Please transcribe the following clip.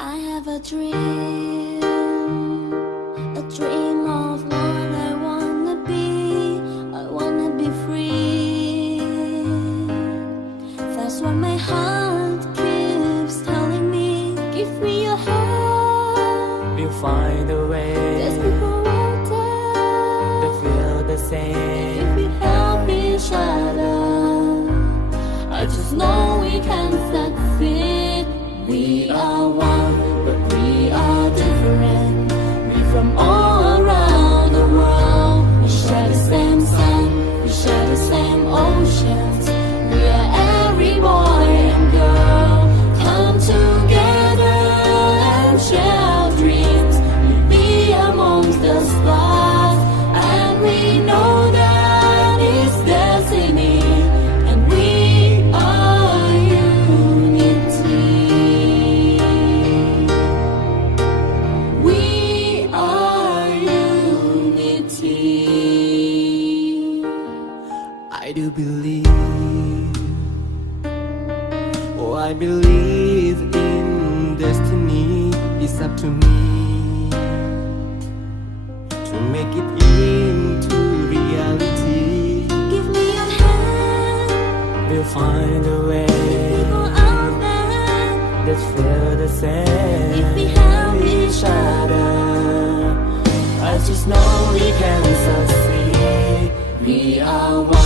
I have a dream of what I wanna be. I wanna be free. That's what my heart keeps telling me. Give me your hand. We'll find a way. There's people out there that feel the same. if we help each other, I just know we can succeed. We are one, but we are different. We from all around the world. We share the same sun, we share the same oceans. We are every boy and girl. Come together and share our dreams. We be amongst the stars, and we know that it's destiny. And we are unity. We are unity. I do believe, oh I believe in destiny. It's up to me to make it into reality. Give me your hand. We'll find a way People out there, that feel the same. if we help each other, I just know we can succeed. we are one.